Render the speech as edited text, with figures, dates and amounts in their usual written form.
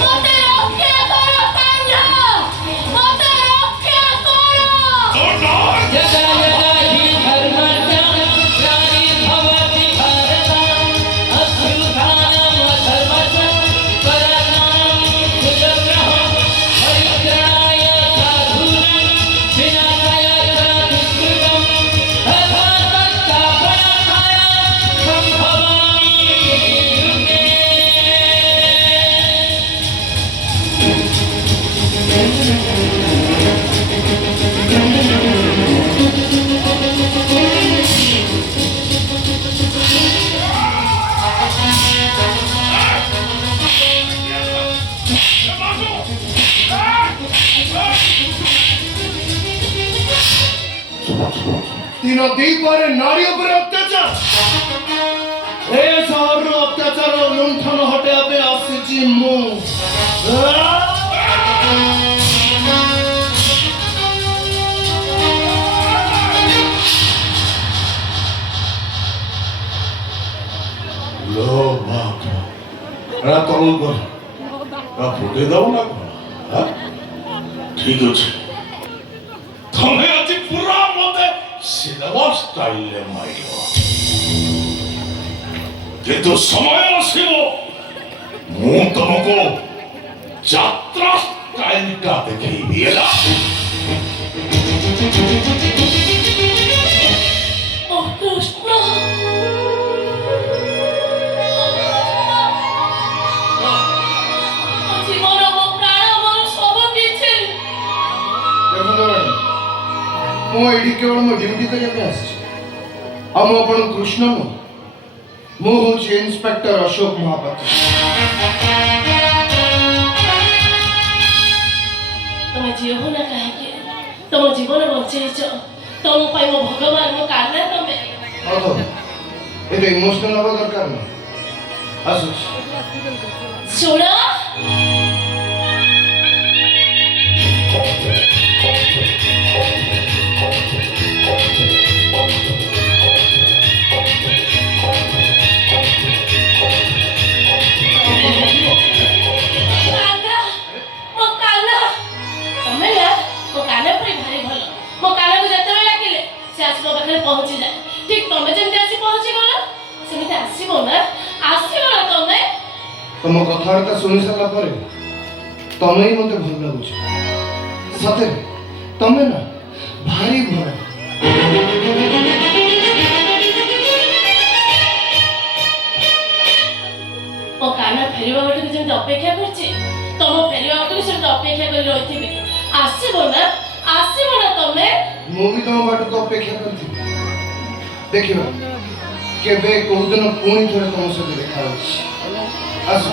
मते रक्षा करो कान्हा मते रक्षा करो यदा यदा हि धर्मस्य ग्लानिर्भवति भारत अभ्युत्थानम् अधर्मस्य तदानीं सुजग्रहं परित्राणाय साधूनां विनाशाय च दुष्कृतं तथा तत्स्थापनार्थाय सम्भवामि युगे। तीनों दीपारे नारी पर अत्याचार ए सहर अत्याचार लुंठन हटे पे आसीची मु लो बाप रा तरुण कर रा फुटे दाও না हां ठीक আছে तुम्हें आज पूरा मते सिनेमा स्टाइल ले मारियो किंतु समय आसीबो मु तुमको यात्रा स्टाइल का देखैबी एला ओ कृष्ण জীবন ও প্রাণ আমার সব কিছু मु एडी केवल मो ड्यूटी करे पे आसी हम अपन कृष्ण नु मु होची इंस्पेक्टर अशोक महापात्र तुम जीव ना कहे तुम जीवन बचेच तुम पाई मो भगवान मो कान्हा तमे आतो एते इमोशनल हवा दरकार न आसु सुनो पहुंची जाए ठीक तमे जंती आसी पहुंची गला सेमिते आसीबो ना तमे तुम कथावार्ता सुनि सारा पर तमे ही मते भल लागुछ सते तमे ना भारी भरा ओ काना फेरिबा बटे जंती अपेक्षा करछि तम फेरिबा बटे सेमते अपेक्षा कर रहिथिबे आसीबो ना तमे मु भी तुम बाट तो अपेक्षा करथि देखिबा केबे कोन दिन पुणी थोड़े तुम से देखा आसु